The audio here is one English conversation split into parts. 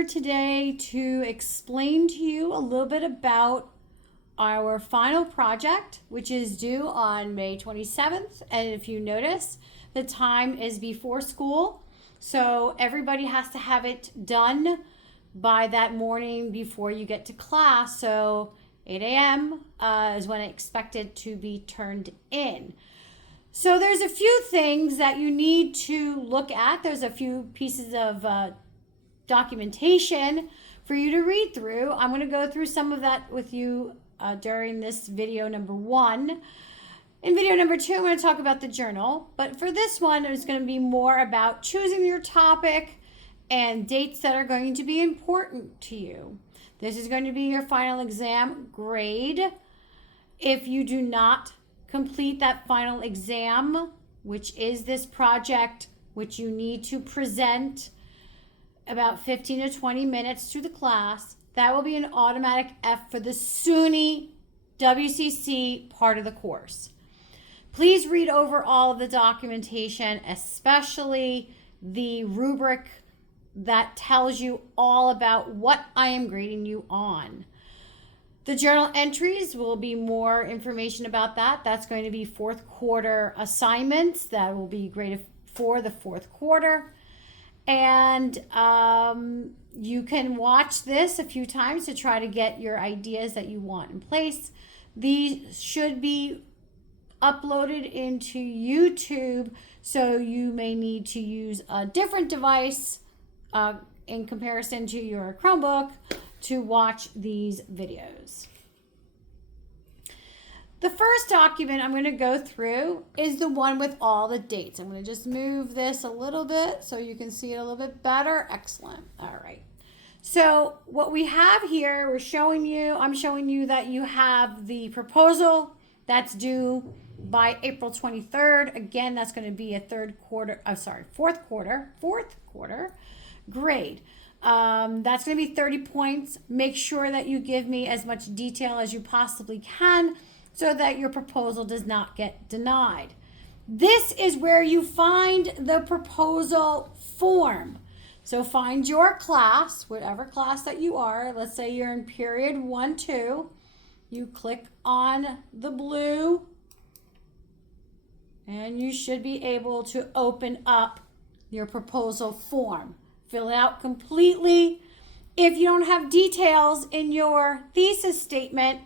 here today to explain to you a little bit about our final project, which is due on May 27th. And if you notice, the time is before school. So everybody has to have it done by that morning before you get to class. So 8 a.m. Is when it's expected to be turned in. So there's a few things that you need to look at. There's a few pieces of documentation for you to read through. I'm going to go through some of that with you during this video number 1. In video number 2, I'm going to talk about the journal. But for this one, it's going to be more about choosing your topic and dates that are going to be important to you. This is going to be your final exam grade. If you do not complete that final exam, which is this project, which you need to present about 15 to 20 minutes to the class, that will be an automatic F for the SUNY WCC part of the course. Please read over all of the documentation, especially the rubric that tells you all about what I am grading you on. The journal entries will be more information about that. That's going to be fourth quarter assignments that will be graded for the fourth quarter. And you can watch this a few times to try to get your ideas that you want in place. These should be uploaded into YouTube, so you may need to use a different device in comparison to your Chromebook to watch these videos. The first document I'm going to go through is the one with all the dates. I'm going to just move this a little bit so you can see it a little bit better. Excellent. All right. So what we have here, I'm showing you that you have the proposal that's due by April 23rd. Again, that's going to be a fourth quarter grade. That's going to be 30 points. Make sure that you give me as much detail as you possibly can so that your proposal does not get denied. This is where you find the proposal form. So find your class, whatever class that you are. Let's say you're in period 1-2. You click on the blue and you should be able to open up your proposal form. Fill it out completely. If you don't have details in your thesis statement,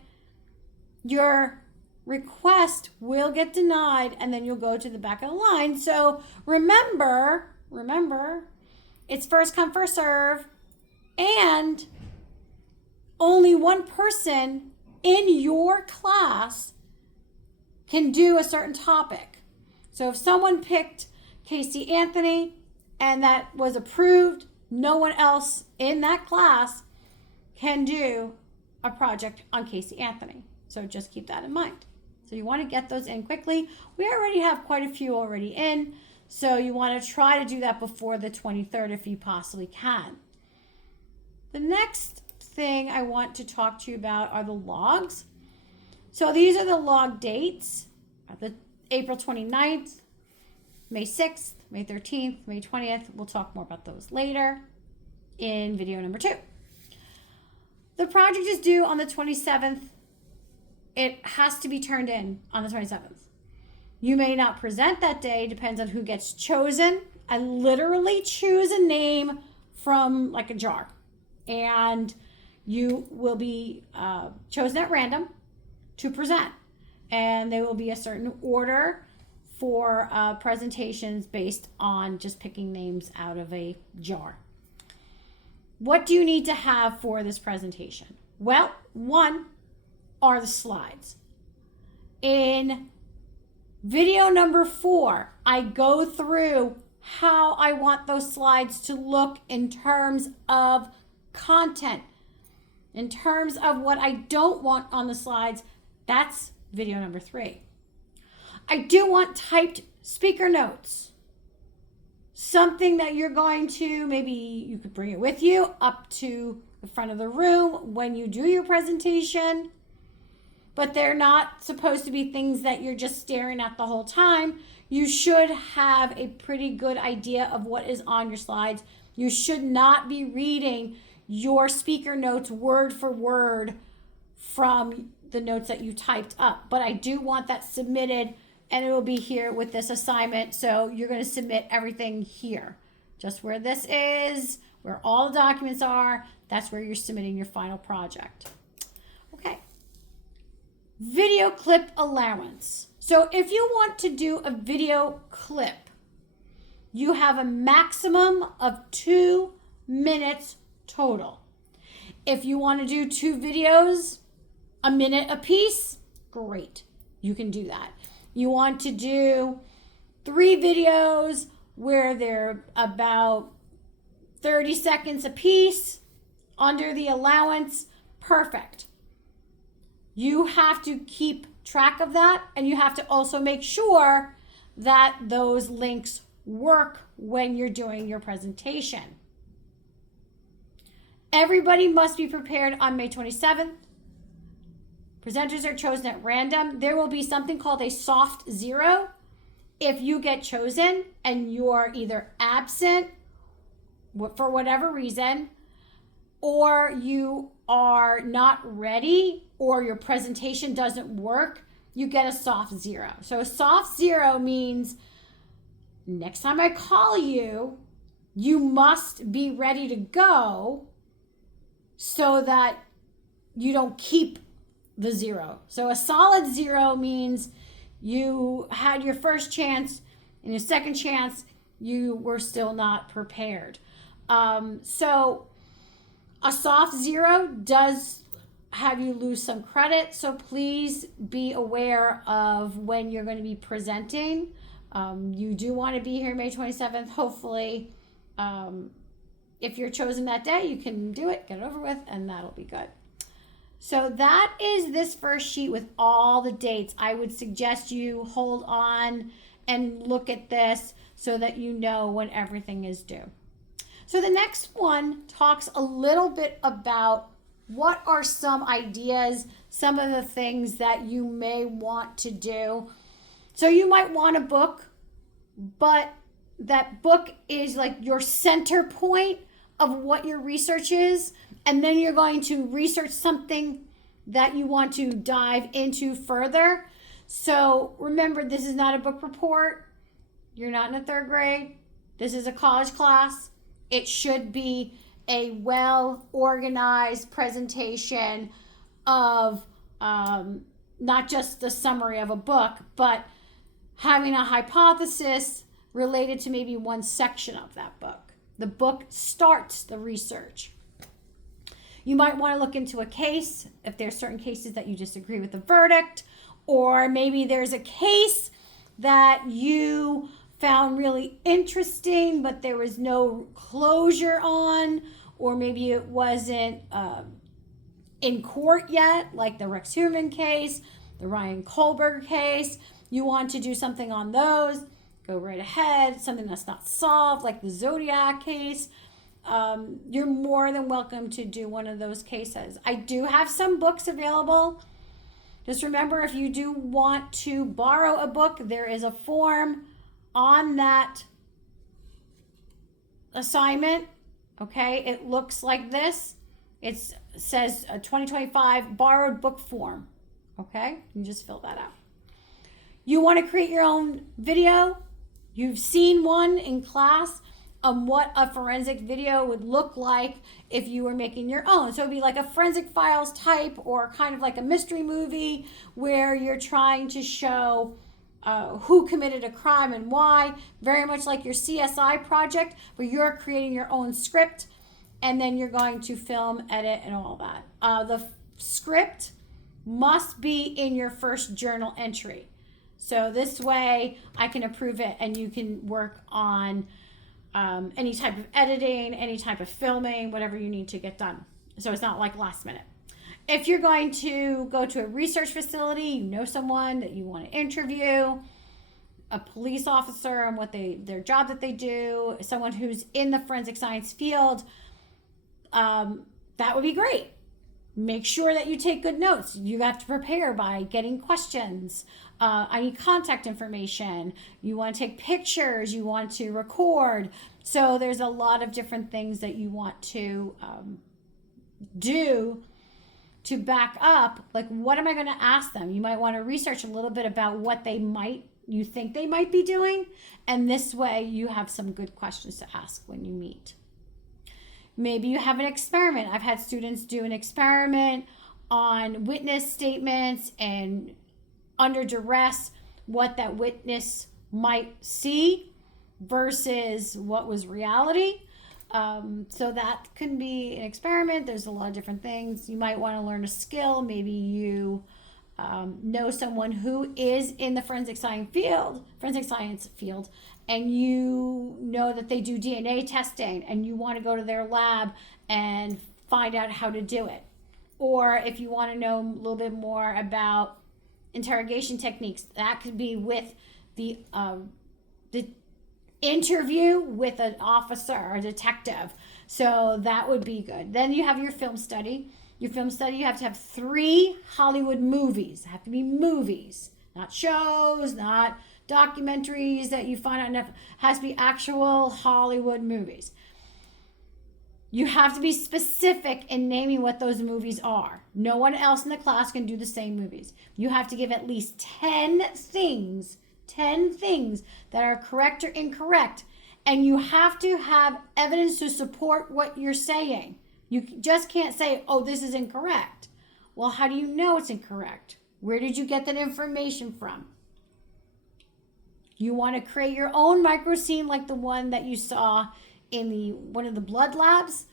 your request will get denied and then you'll go to the back of the line. So remember, it's first come, first serve, and only one person in your class can do a certain topic. So if someone picked Casey Anthony and that was approved, no one else in that class can do a project on Casey Anthony. So just keep that in mind. So you want to get those in quickly. We already have quite a few already in, so you want to try to do that before the 23rd if you possibly can. The next thing I want to talk to you about are the logs. So these are the log dates. The April 29th, May 6th, May 13th, May 20th. We'll talk more about those later in video number 2. The project is due on the 27th. It has to be turned in on the 27th. You may not present that day, depends on who gets chosen. I literally choose a name from like a jar, and you will be chosen at random to present. And there will be a certain order for presentations based on just picking names out of a jar. What do you need to have for this presentation? Well, one are the slides. In video number 4, I go through how I want those slides to look in terms of content, in terms of what I don't want on the slides. That's video number 3. I do want typed speaker notes. Something that you're going to, maybe you could bring it with you up to the front of the room when you do your presentation. But they're not supposed to be things that you're just staring at the whole time. You should have a pretty good idea of what is on your slides You should not be reading your speaker notes word for word from the notes that you typed up. But I do want that submitted, and it will be here with this assignment. So you're going to submit everything here. Just where this is, where all the documents are, that's where you're submitting your final project. Okay. Video clip allowance. So if you want to do a video clip, you have a maximum of 2 minutes total. If you want to do 2 videos, a minute a piece, great. You can do that. You want to do 3 videos where they're about 30 seconds a piece under the allowance, perfect. You have to keep track of that, and you have to also make sure that those links work when you're doing your presentation. Everybody must be prepared on May 27th. Presenters are chosen at random. There will be something called a soft zero if you get chosen and you're either absent for whatever reason, or you are not ready, or your presentation doesn't work. You get a soft zero. So a soft zero means next time I call you, you must be ready to go so that you don't keep the zero. So a solid zero means you had your first chance, and your second chance, you were still not prepared. So a soft zero does have you lose some credit. So please be aware of when you're going to be presenting. You do want to be here May 27th, hopefully. If you're chosen that day, you can do it, get it over with, and that'll be good. So that is this first sheet with all the dates. I would suggest you hold on and look at this so that you know when everything is due. So the next one talks a little bit about what are some ideas, some of the things that you may want to do. So you might want a book, but that book is like your center point of what your research is. And then you're going to research something that you want to dive into further. So remember, this is not a book report. You're not in the 3rd grade. This is a college class. It should be a well-organized presentation of not just the summary of a book, but having a hypothesis related to maybe one section of that book. The book starts the research. You might want to look into a case if there's certain cases that you disagree with the verdict, or maybe there's a case that you found really interesting, but there was no closure on, or maybe it wasn't in court yet, like the Rex Heuermann case, the Ryan Kohlberg case. You want to do something on those, go right ahead. Something that's not solved, like the Zodiac case, you're more than welcome to do one of those cases. I do have some books available. Just remember, if you do want to borrow a book, there is a form on that assignment. Okay, it looks like this. It says 2025 borrowed book form. Okay, you just fill that out. You want to create your own video. You've seen one in class on what a forensic video would look like if you were making your own. So it'd be like a Forensic Files type, or kind of like a mystery movie where you're trying to show who committed a crime and why, very much like your CSI project, where you're creating your own script and then you're going to film, edit, and all that. The script must be in your first journal entry. So this way I can approve it and you can work on any type of editing, any type of filming, whatever you need to get done. So it's not like last minute. If you're going to go to a research facility, you know someone that you want to interview, a police officer and what their job that they do, someone who's in the forensic science field, that would be great. Make sure that you take good notes. You have to prepare by getting questions. I need contact information. You want to take pictures. You want to record. So there's a lot of different things that you want to do to back up. Like, what am I going to ask them? You might want to research a little bit about what you think they might be doing. And this way you have some good questions to ask when you meet. Maybe you have an experiment. I've had students do an experiment on witness statements and under duress, what that witness might see versus what was reality. So that can be an experiment. There's a lot of different things. You might want to learn a skill. Maybe you know someone who is in the forensic science field, and you know that they do DNA testing, and you want to go to their lab and find out how to do it. Or if you want to know a little bit more about interrogation techniques, that could be with the interview with an officer or detective. So that would be good. Then you have your film study. Your film study, you have to have 3 Hollywood movies. They have to be movies, not shows, not documentaries that you find on Netflix. It has to be actual Hollywood movies. You have to be specific in naming what those movies are. No one else in the class can do the same movies. You have to give at least 10 things that are correct or incorrect. And you have to have evidence to support what you're saying. You just can't say, oh, this is incorrect. Well, how do you know it's incorrect? Where did you get that information from? You want to create your own micro scene like the one that you saw in one of the blood labs.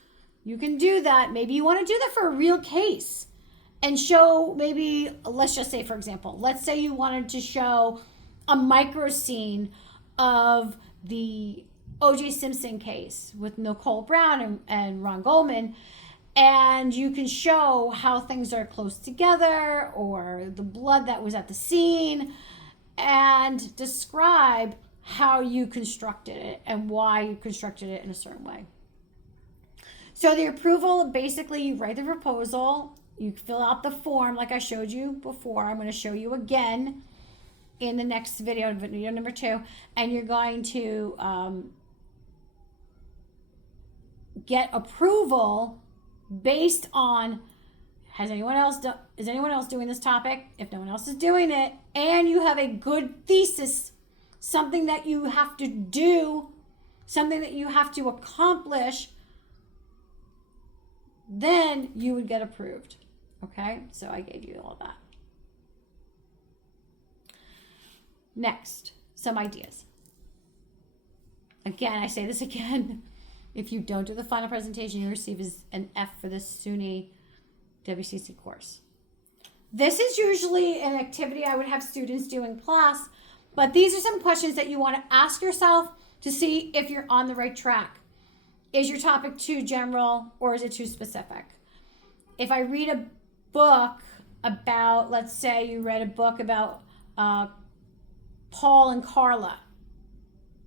You can do that. Maybe you want to do that for a real case and show, maybe, let's just say, for example, let's say you wanted to show a micro scene of the O.J. Simpson case with Nicole Brown and Ron Goldman, and you can show how things are close together or the blood that was at the scene, and describe how you constructed it and why you constructed it in a certain way. So the approval, basically you write the proposal, you fill out the form like I showed you before. I'm going to show you again in the next video number 2, and you're going to get approval based on, is anyone else doing this topic? If no one else is doing it, and you have a good thesis, something that you have to do, something that you have to accomplish, then you would get approved. Okay, so I gave you all that. Next, some ideas. Again, I say this again. If you don't do the final presentation, you receive an F for this SUNY WCC course. This is usually an activity I would have students do in class, but these are some questions that you want to ask yourself to see if you're on the right track. Is your topic too general or is it too specific? If I read a book about, let's say you read a book about Paul and Carla,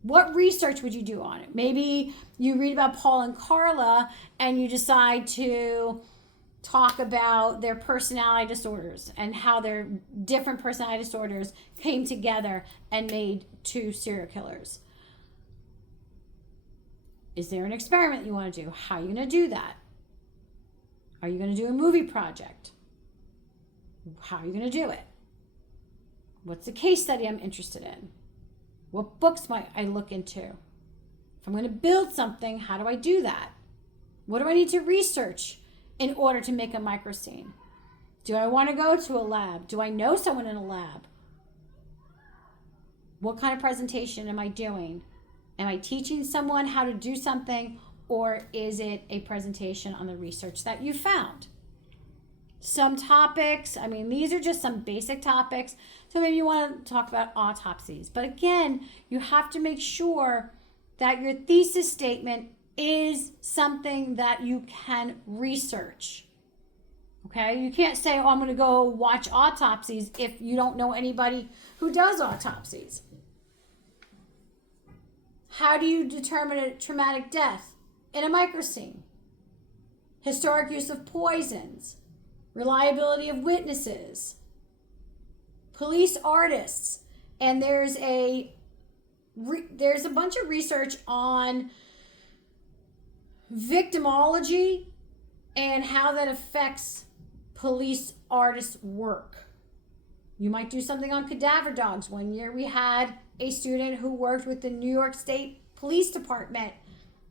what research would you do on it? Maybe you read about Paul and Carla and you decide to talk about their personality disorders and how their different personality disorders came together and made 2 serial killers. Is there an experiment you want to do? How are you going to do that? Are you going to do a movie project? How are you going to do it? What's the case study I'm interested in? What books might I look into? If I'm going to build something, how do I do that? What do I need to research in order to make a micro scene? Do I want to go to a lab? Do I know someone in a lab? What kind of presentation am I doing? Am I teaching someone how to do something, or is it a presentation on the research that you found? Some topics, these are just some basic topics. So maybe you want to talk about autopsies. But again, you have to make sure that your thesis statement is something that you can research. Okay? You can't say, oh, I'm going to go watch autopsies if you don't know anybody who does autopsies. How do you determine a traumatic death in a microscene? Historic use of poisons. reliability of witnesses, police artists, and there's a bunch of research on victimology and how that affects police artists' work. You might do something on cadaver dogs. One year we had a student who worked with the New York State Police Department,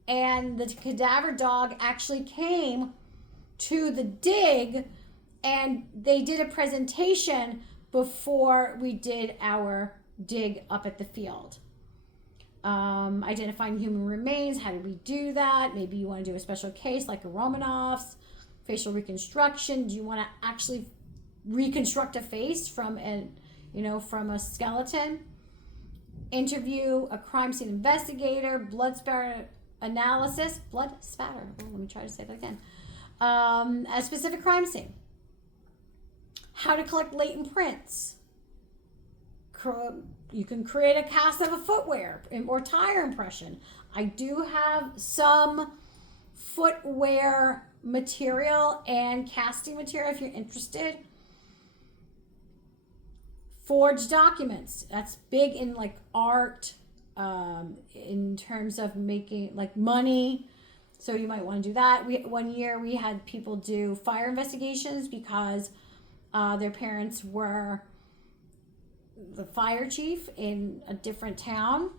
and the cadaver dog actually came to the dig, and they did a presentation before we did our dig up at the field. Identifying human remains, how did we do that? Maybe you want to do a special case like a Romanov's, facial reconstruction. Do you want to actually reconstruct a face from a skeleton? Interview a crime scene investigator, blood spatter analysis, let me try to say that again. A specific crime scene. How to collect latent prints. You can create a cast of a footwear or tire impression. I do have some footwear material and casting material if you're interested. Forged documents. That's big in like art, in terms of making like money. So you might want to do that. One year we had people do fire investigations because their parents were the fire chief in a different town.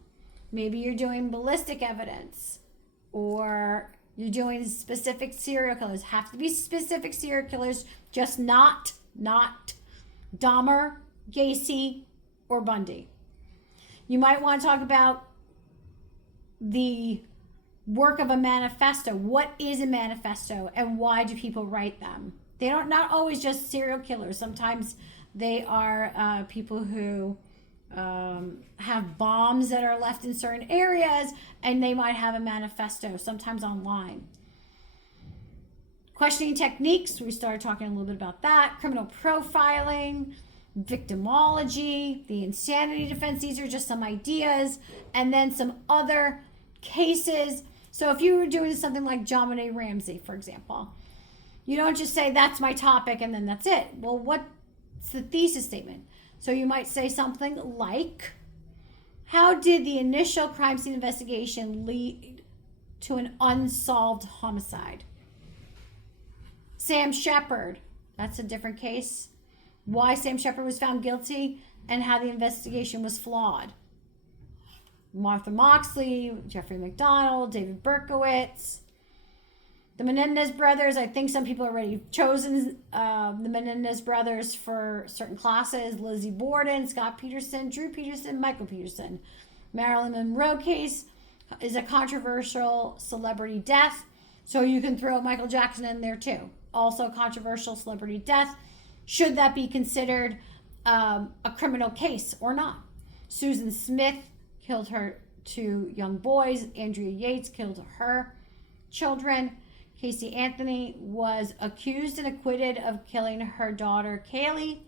Maybe you're doing ballistic evidence, or you're doing specific serial killers. Have to be specific serial killers, just not Dahmer, Gacy, or Bundy. You might want to talk about the work of a manifesto. What is a manifesto and why do people write them? They don't not always just serial killers. Sometimes they are people who have bombs that are left in certain areas, and they might have a manifesto, sometimes online. Questioning techniques, we started talking a little bit about that. Criminal profiling, victimology, the insanity defense. These are just some ideas, and then some other cases. So if you were doing something like JonBenet Ramsey, for example, you don't just say that's my topic and then that's it. Well, what's the thesis statement? So you might say something like, how did the initial crime scene investigation lead to an unsolved homicide? Sam Shepard, that's a different case. Why Sam Shepard was found guilty and how the investigation was flawed. Martha Moxley, Jeffrey McDonald, David Berkowitz. The Menendez brothers, I think some people already chosen the Menendez brothers for certain classes. Lizzie Borden, Scott Peterson, Drew Peterson, Michael Peterson. Marilyn Monroe case is a controversial celebrity death, so you can throw Michael Jackson in there too. Also controversial celebrity death. Should that be considered a criminal case or not? Susan Smith killed her 2 young boys. Andrea Yates killed her children. Casey Anthony was accused and acquitted of killing her daughter, Kaylee.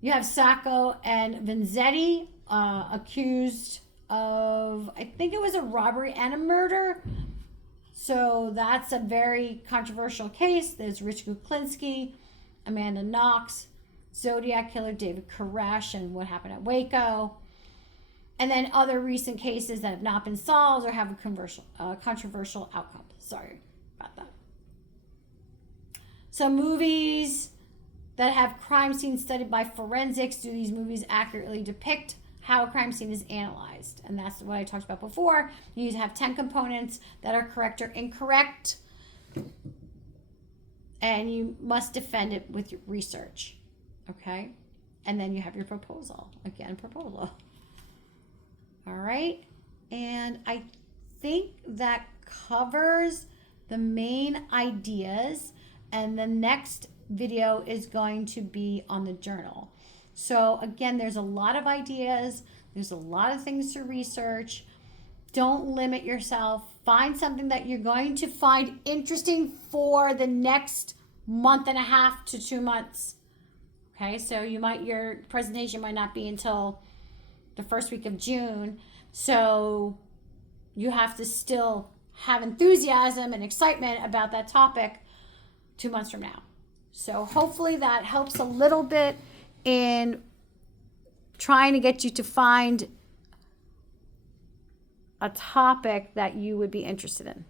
You have Sacco and Vanzetti accused of, I think it was a robbery and a murder. So that's a very controversial case. There's Rich Kuklinski, Amanda Knox, Zodiac killer David Koresh, and what happened at Waco. And then other recent cases that have not been solved or have a controversial outcome. Sorry about that. Some movies that have crime scenes studied by forensics. Do these movies accurately depict how a crime scene is analyzed? And that's what I talked about before. You need to have 10 components that are correct or incorrect. And you must defend it with your research. Okay? And then you have your proposal. Again, proposal. All right. And I think that covers the main ideas. And the next video is going to be on the journal. So again, there's a lot of ideas. There's a lot of things to research. Don't limit yourself. Find something that you're going to find interesting for the next month and a half to 2 months. Okay, so your presentation might not be until the first week of June. So you have to still have enthusiasm and excitement about that topic 2 months from now. So hopefully that helps a little bit in trying to get you to find a topic that you would be interested in.